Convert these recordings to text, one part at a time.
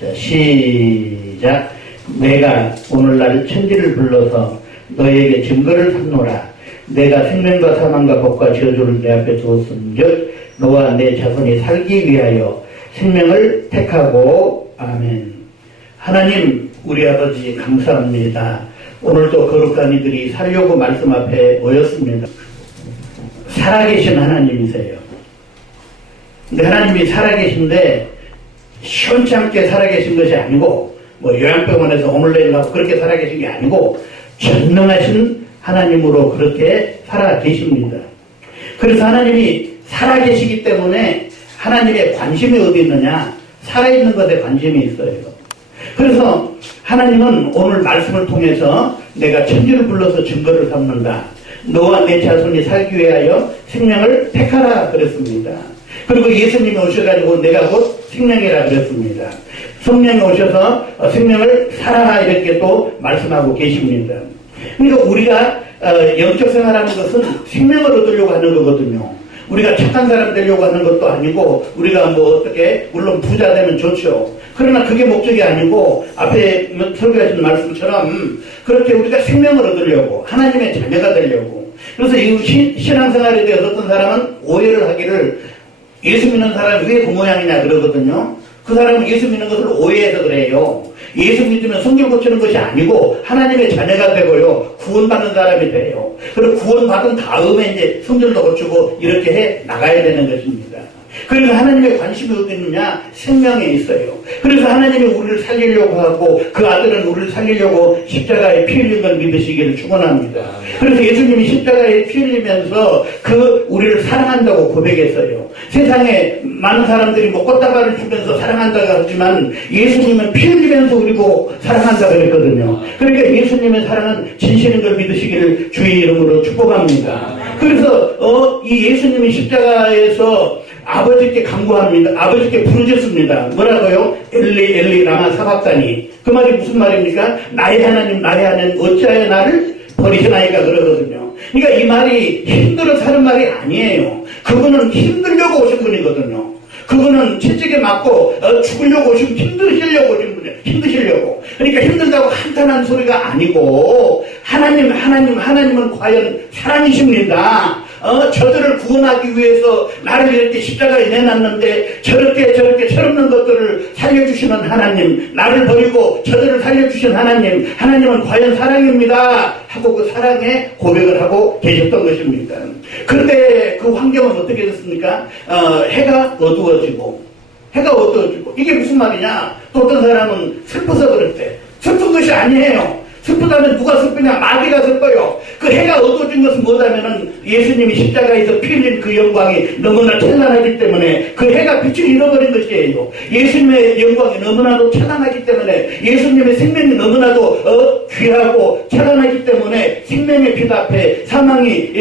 자, 시작. 내가 오늘날 천지를 불러서 너에게 증거를 삼노라. 내가 생명과 사망과 복과 저주를 내 앞에 두었은즉 너와 내 자손이 살기 위하여 생명을 택하고. 아멘. 하나님, 우리 아버지 감사합니다. 오늘도 거룩한 이들이 살려고 말씀 앞에 모였습니다. 살아계신 하나님이세요. 근데 하나님이 살아계신데 시원찮게 살아계신 것이 아니고 요양병원에서 오늘 내일 하고 그렇게 살아계신 게 아니고 전능하신 하나님으로 그렇게 살아계십니다. 그래서 하나님이 살아계시기 때문에 하나님의 관심이 어디 있느냐? 살아있는 것에 관심이 있어요. 그래서 하나님은 오늘 말씀을 통해서 내가 천지를 불러서 증거를 삼는다. 너와 내 자손이 살기 위하여 생명을 택하라 그랬습니다. 그리고 예수님이 오셔가지고 내가 곧 생명이라 그랬습니다. 성령이 오셔서 생명을 살아라 이렇게 또 말씀하고 계십니다. 그러니까 우리가 영적 생활하는 것은 생명을 얻으려고 하는 거거든요. 우리가 착한 사람 되려고 하는 것도 아니고 우리가 어떻게 물론 부자 되면 좋죠. 그러나 그게 목적이 아니고 앞에 설교하신 말씀처럼 그렇게 우리가 생명을 얻으려고 하나님의 자녀가 되려고. 그래서 이 신앙생활에 대해서 어떤 사람은 오해를 하기를 예수 믿는 사람이 왜 그 모양이냐 그러거든요. 그 사람은 예수 믿는 것을 오해해서 그래요. 예수 믿으면 성경 고치는 것이 아니고 하나님의 자녀가 되고요. 구원받는 사람이 돼요. 그리고 구원받은 다음에 이제 성전도 고치고 이렇게 해 나가야 되는 것입니다. 그래서 하나님의 관심이 어디 있느냐? 생명에 있어요. 그래서 하나님이 우리를 살리려고 하고 그 아들은 우리를 살리려고 십자가에 피 흘린 걸 믿으시기를 축원합니다. 그래서 예수님이 십자가에 피 흘리면서 우리를 사랑한다고 고백했어요. 세상에 많은 사람들이 꽃다발을 주면서 사랑한다고 하지만 예수님은 피 흘리면서 우리 보고 사랑한다고 그랬거든요. 그러니까 예수님의 사랑은 진실인 걸 믿으시기를 주의 이름으로 축복합니다. 그래서 이 예수님이 십자가에서 아버지께 간구합니다. 아버지께 부르짖습니다. 뭐라고요? 엘리 엘리 라마 사박다니. 그 말이 무슨 말입니까? 나의 하나님 어찌하여 나를 버리시나이까 그러거든요. 그러니까 이 말이 힘들어서 하는 말이 아니에요. 그분은 힘들려고 오신 분이거든요. 그분은 채찍에 맞고 죽으려고 오신 힘드시려고 오신 분이에요. 힘드시려고. 그러니까 힘들다고 한탄한 소리가 아니고 하나님은 과연 사랑이십니다. 저들을 구원하기 위해서 나를 이렇게 십자가에 내놨는데 저렇게 철없는 것들을 살려주시는 하나님, 나를 버리고 저들을 살려주신 하나님은 과연 사랑입니다 하고 그 사랑에 고백을 하고 계셨던 것입니다. 그런데 그 환경은 어떻게 됐습니까? 해가 어두워지고 이게 무슨 말이냐? 또 어떤 사람은 슬퍼서 그랬대. 슬픈 것이 아니에요. 슬프다면 누가 슬프냐? 마귀가 슬퍼요. 그 해가 어두워진 것은 뭐냐면은 예수님이 십자가에서 피 흘린 그 영광이 너무나 찬란하기 때문에 그 해가 빛을 잃어버린 것이에요. 예수님의 영광이 너무나도 찬란하기 때문에 예수님의 생명이 너무나도 귀하고 찬란하기 때문에 생명의 빛 앞에 사망이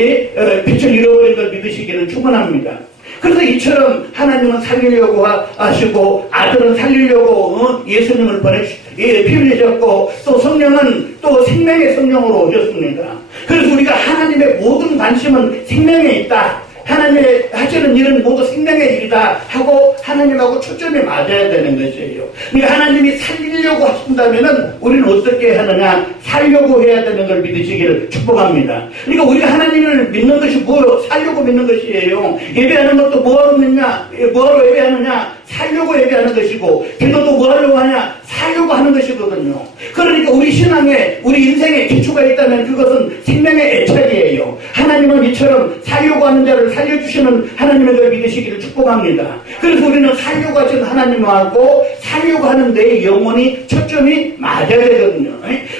빛을 잃어버린 걸 믿으시기를 축원합니다. 그래서 이처럼 하나님은 살리려고 하시고 아들은 살리려고 예수님을 피 흘리셨고 또 성령은 또 생명의 성령으로 오셨습니다. 그래서 우리가 하나님의 모든 관심은 생명에 있다. 하나님의 하시는 일은 모두 생명의 일이다 하고 하나님하고 초점이 맞아야 되는 것이에요. 그러니까 하나님이 살리려고 하신다면은 우리는 어떻게 하느냐? 살려고 해야 되는 걸 믿으시기를 축복합니다. 그러니까 우리가 하나님을 믿는 것이 뭐요? 살려고 믿는 것이에요. 예배하는 것도 뭐하러 믿냐? 뭐하러 예배하느냐? 살려고 예배하는 것이고 기도도 뭐하려고 하냐? 살려고 하는 것이거든요. 그러니까 우리 신앙에 우리 인생에 기초가 있다면 그것은 생명의 애착이에요. 하나님은 이처럼 살려고 하는 자를 살려주시는 하나님의 걸 믿으시기를 축복합니다. 그래서 우리는 살려고 하시는 하나님하고 살려고 하는 내 영혼이 초점이 맞아야 되거든요.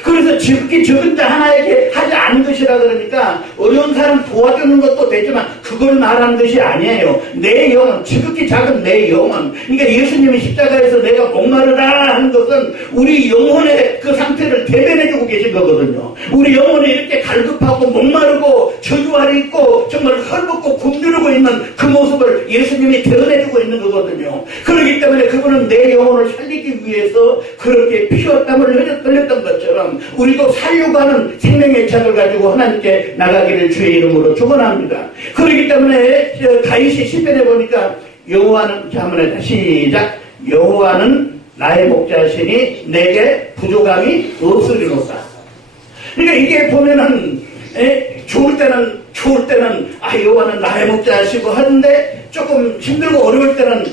그래서 지극히 적은 자 하나에게 하지 않은 것이라 그러니까 어려운 사람 도와주는 것도 되지만 그걸 말하는 것이 아니에요. 내 영혼, 지극히 작은 내 영혼. 그러니까 예수님이 십자가에서 내가 목마르다 하는 것은 우리 영혼의 그 상태를 대변해주고 계신 거거든요. 우리 영혼이 이렇게 갈급하고 목마르고 저주 아래 있고 정말 헐벗고 굶주리고 있는 그 모습을 예수님이 드러내주고 있는 거거든요. 그렇기 때문에 그분은 내 영혼을 살리기 위해서 그렇게 피와 땀을 흘렸던 것처럼 우리도 살려고 하는 생명의 애착을 가지고 하나님께 나가기를 주의 이름으로 축원합니다. 그렇기 때문에 다윗이 시편에 보니까 여호와는, 자 한번 해자 시작. 여호와는 나의 목자시니 내게 부족함이 없으리로다. 그러니까 이게 보면은 좋을 때는 여호와는 나의 목자시고 하는데 조금 힘들고 어려울 때는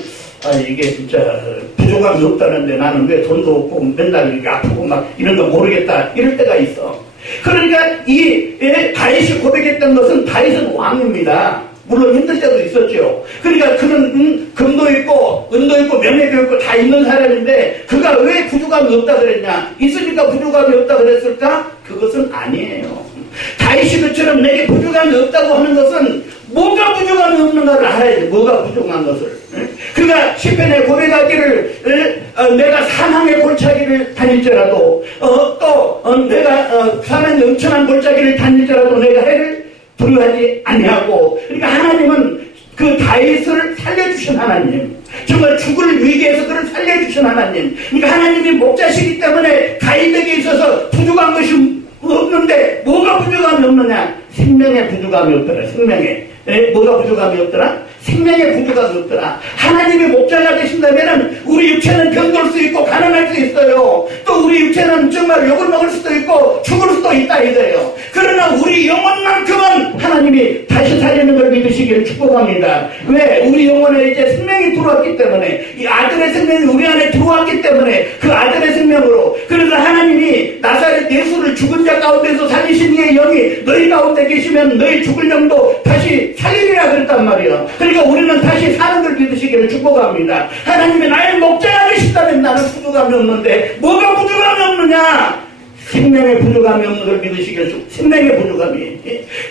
이게 진짜 부족함이 없다는데 나는 왜 돈도 없고 맨날 이렇게 아프고 막 이런 거 모르겠다 이럴 때가 있어. 그러니까 이 다윗이 고백했던 것은 다윗은 왕입니다. 물론 힘들 때도 있었죠. 그러니까 그는 금도 있고 은도 있고 명예도 있고 다 있는 사람인데 그가 왜 부족함이 없다 그랬냐? 있으니까 부족함이 없다 그랬을까? 그것은 아니에요. 다윗이 그처럼 내게 부족함이 없다고 하는 것은 뭐가 부족함이 없는가를 알아야지. 뭐가 부족한 것을. 그가 시편에 고백하기를 내가 사망의 골짜기를 다닐지라도 내가 사망의 엄청난 골짜기를 다닐지라도 내가 해를 두려워하지 아니하고. 그러니까 하나님은 그 다윗을 살려주신 하나님, 정말 죽을 위기에서 그를 살려주신 하나님. 그러니까 하나님이 목자시기 때문에 다윗에게 있어서 부족한 것이 없는데 뭐가 부족함이 없느냐? 생명의 부족함이 없더라. 생명에. 뭐가 부족함이 없더라? 생명의 부족함이 없더라. 하나님의 목자가 되신다면 우리 육체는 병들 수 있고 가난할 수 있어요. 또 우리 육체는 정말 욕을 먹을 수도 있고 죽을 수도 있다 이거예요. 그러나 우리 영혼만큼은 하나님이 다시 살리는 걸 믿으시기를 축복합니다. 왜? 우리 영혼에 이제 생명이 들어왔기 때문에, 이 아들의 생명이 우리 안에 들어왔기 때문에 그 아들의 생명으로, 그래서 하나님이 나사렛 예수를 죽은 자 가운데서 살리신 이의 영이 너희 가운데 계시면 너희 죽을 영도 다시 살리리라 그랬단 말이에요. 그러니까 우리는 다시 사는 걸 믿으시기를 축복합니다. 하나님이 나의 목자가 되신다면 나는 부족함이 없는데 뭐가 부족함이 없느냐? 생명의 부족함이 없는 걸 믿으시기를 생명의 부족함이.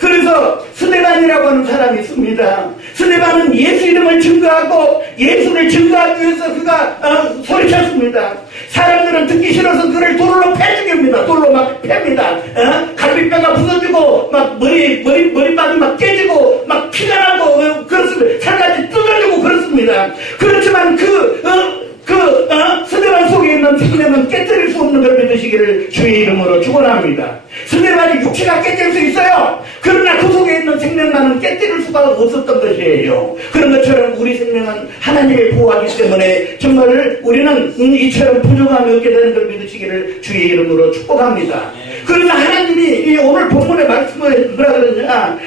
그래서 스데반이라고 하는 사람이 있습니다. 스데반은 예수 이름을 증거하고 예수를 증거하기 위해서 그가 소리쳤습니다. 사람들은 듣기 싫어서 그를 돌로 패 죽입니다. 돌로 막 팹니다. 갈비뼈가 부서지고 막 머리빨이 막 깨지고 막 피가 나고 그렇습니다. 살까지 뜯어지고 그렇습니다. 그렇지만 스데반 속에 있는 생명은 깨뜨릴 수 없는 걸 믿으시기를 주의 이름으로 축원합니다. 스데반이 육체가 깨질 수 있어요. 그러나 그 속에 있는 생명만은 깨뜨릴 수가 없었던 것이에요. 그런 것처럼 우리 생명은 하나님의 보호하기 때문에 정말 우리는 이처럼 부족함이 없게 되는 걸 믿으시기를 주의 이름으로 축복합니다. 그러나 하나님이 오늘 본문의 말씀을 뭐라 그러냐?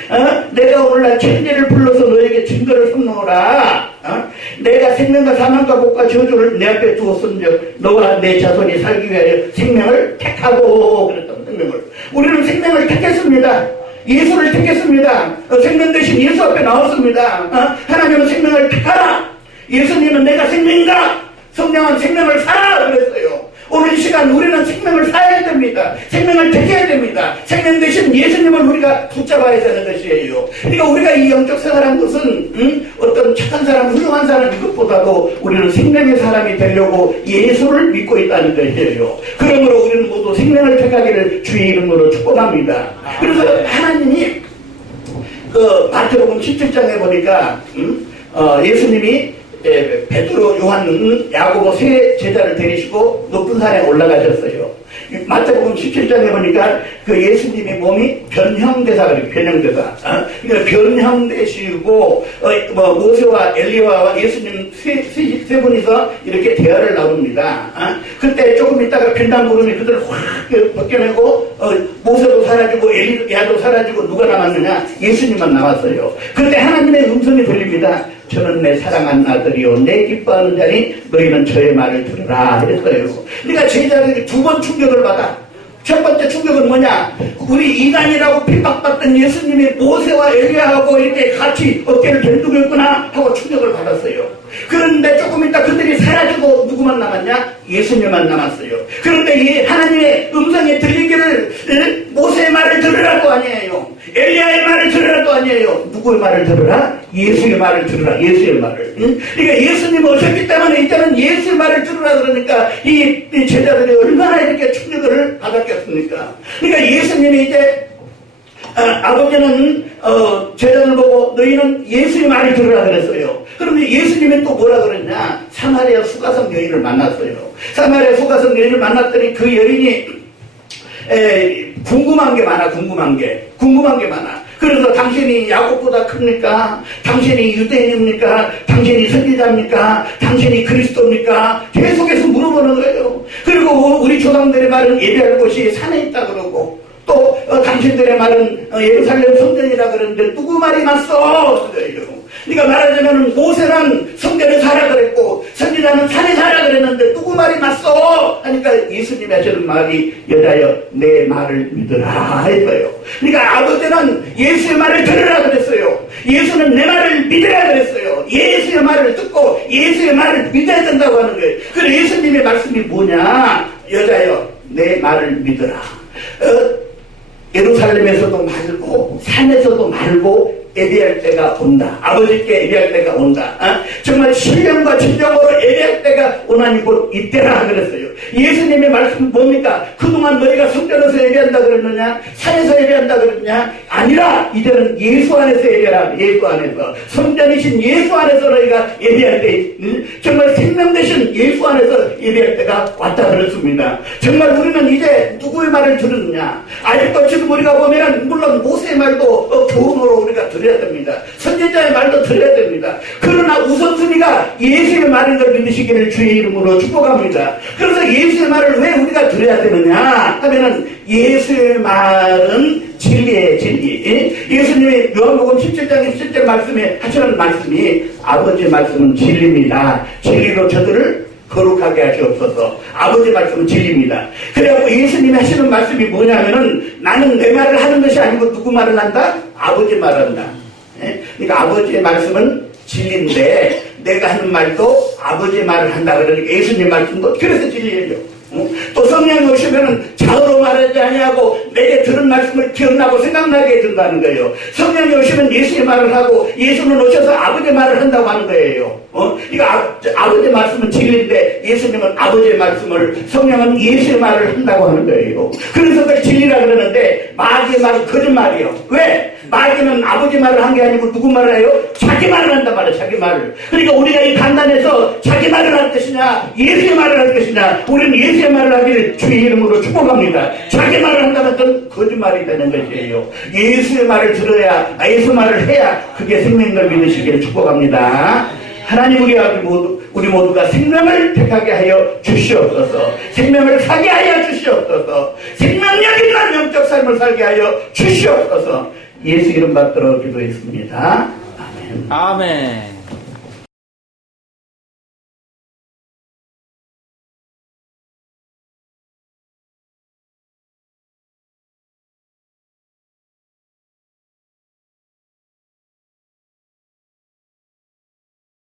내가 오늘날 천지를 불러서 너에게 증거를 선노하라. 내가 생명과 사망과 복과 저주를 내 앞에 두었은즉 너와 내 자손이 살기 위하여 생명을 택하고 그랬던 생명을. 우리는 생명을 택했습니다. 예수를 택했습니다. 생명 대신 예수 앞에 나왔습니다. 하나님은 생명을 택하라. 예수님은 내가 생명이다. 성령은 생명을 살아 그랬어요. 오늘 이 시간 우리는 생명을 살아야 됩니다. 생명을 택해야 됩니다. 생명 대신 예수님을 우리가 붙잡아야 되는 것이에요. 그러니까 우리가 이 영적 생활한 것은 어떤 착한 사람, 훌륭한 사람 이것보다도 우리는 생명의 사람이 되려고 예수를 믿고 있다는 것이에요. 그러므로 우리는 모두 생명을 택하기를 주의 이름으로 축복합니다. 그래서 하나님이 마태복음 17장에 보니까 예수님이 베드로, 요한, 야고보 세 제자를 데리시고 높은 산에 올라가셨어요. 마태복음 17장에 보니까 그 예수님의 몸이 변형대사 그래요. 변형대사. 그러니까 변형되시고 모세와 엘리야와 예수님 세 분이서 이렇게 대화를 나눕니다. 그때 조금 있다가 변단구름이 그들을 확 벗겨내고 모세도 사라지고 엘리야도 사라지고 누가 남았느냐? 예수님만 남았어요. 그때 하나님의 음성이 들립니다. 저는 내 사랑한 아들이요 내 기뻐하는 자니 너희는 저의 말을 들으라 했어요. 그러니까 제자들이 두 번 충격을 받아. 첫 번째 충격은 뭐냐? 우리 이단이라고 핍박받던 예수님이 모세와 엘리야하고 이렇게 같이 어깨를 들고 있구나 하고 충격을 받았어요. 그런데 조금 있다 그들이 사라지고 누구만 남았냐? 예수님만 남았어요. 그런데 이 하나님의 음성이 들리기를 모세의 말을 들으라도 아니에요. 엘리야의 말을 들으라도 아니에요. 누구의 말을 들으라? 예수의 말을 들으라. 예수의 말을. 그러니까 예수님 오셨기 때문에 이제는 예수의 말을 들으라 그러니까 이 제자들이 얼마나 이렇게 충격을 받았겠습니까? 그러니까 예수님이 이제 아버지는 제자들 보고 너희는 예수의 말을 들으라 그랬어요. 그런데 예수님은 또 뭐라 그랬냐? 사마리아 수가성 여인을 만났어요. 사마리아 수가성 여인을 만났더니 그 여인이 궁금한 게 많아. 그래서 당신이 야곱보다 큽니까? 당신이 유대인입니까? 당신이 선지자입니까? 당신이 그리스도입니까? 계속해서 물어보는 거예요. 그리고 우리 조상들의 말은 예배할 곳이 산에 있다 그러고 또 당신들의 말은 예루살렘 성전이라 그러는데 누구 말이 맞서? 그러니까 말하자면 모세는 성전에 사라 그랬고 선지자는 산에 사라 그랬는데 누구 말이 맞서? 하니까 예수님이 하시는 말이 여자여 내 말을 믿으라 했어요. 그러니까 아버지는 예수의 말을 들으라 그랬어요. 예수는 내 말을 믿으라 그랬어요. 예수의 말을 듣고 예수의 말을 믿어야 된다고 하는 거예요. 그래서 예수님의 말씀이 뭐냐? 여자여 내 말을 믿으라. 예루살렘에서도 말고 산에서도 말고 예배할 때가 온다. 아버지께 예배할 때가 온다. 정말 신령과 진정으로 예배할 때가 오나니 곧 이때라 그랬어요. 예수님의 말씀은 뭡니까? 그동안 너희가 성전에서 예배한다 그랬느냐? 산에서 예배한다 그랬느냐? 아니라 이제는 예수 안에서 예배라. 예수 안에서 성전이신 예수 안에서 너희가 예배할 때 정말 생명 되신 예수 안에서 예배할 때가 왔다 그랬습니다. 정말 우리는 이제 누구의 말을 들었느냐? 아직도 지금 우리가 보면 물론 모세의 말도 교훈으로 우리가 들어야 됩니다. 선지자의 말도 들어야 됩니다. 그러나 우선순위가 예수의 말인 걸 믿으시기를 주의 이름으로 축복합니다. 그래서 예수의 말을 왜 우리가 들어야 되느냐 하면은 예수의 말은 진리의 진리. 예수님이 요한복음 17장 17절 말씀에 하시는 말씀이 아버지의 말씀은 진리입니다. 진리로 저들을 거룩하게 하시옵소서. 아버지 말씀은 진리입니다. 그래갖고 예수님이 하시는 말씀이 뭐냐면은 나는 내 말을 하는 것이 아니고 누구 말을 한다? 아버지 말을 한다. 그러니까 아버지의 말씀은 진리인데 내가 하는 말도 아버지의 말을 한다. 그러니까 예수님 말씀도 그래서 진리예요. 또 성령이 오시면은 자으로 말하지 아니하고 내게 들은 말씀을 기억나고 생각나게 해준다는 거예요. 성령이 오시면 예수의 말을 하고 예수는 오셔서 아버지의 말을 한다고 하는 거예요. 그러니까 아버지의 말씀은 진리인데 예수님은 아버지의 말씀을 성령은 예수의 말을 한다고 하는 거예요. 그래서 그걸 진리라 그러는데 마귀의 말은 거짓말이에요. 왜? 마귀는 아버지 말을 한 게 아니고 누구 말을 해요? 자기 말을 한단 말이에요. 자기 말을. 그러니까 우리가 이 간단해서 자기 말을 할 것이냐 예수의 말을 할 것이냐 우리는 예수의 말을 하기를 주의 이름으로 축복합니다. 자기 말을 한다는 건 거짓말이 되는 것이에요. 예수의 말을 들어야 예수 말을 해야 그게 생명인 걸 믿으시기를 축복합니다. 하나님 우리 모두가 생명을 택하게 하여 주시옵소서. 생명을 사게 하여 주시옵소서. 생명력 있는 영적 삶을 살게 하여 주시옵소서. 예수 이름 받들어 기도했습니다. 아멘. 아멘.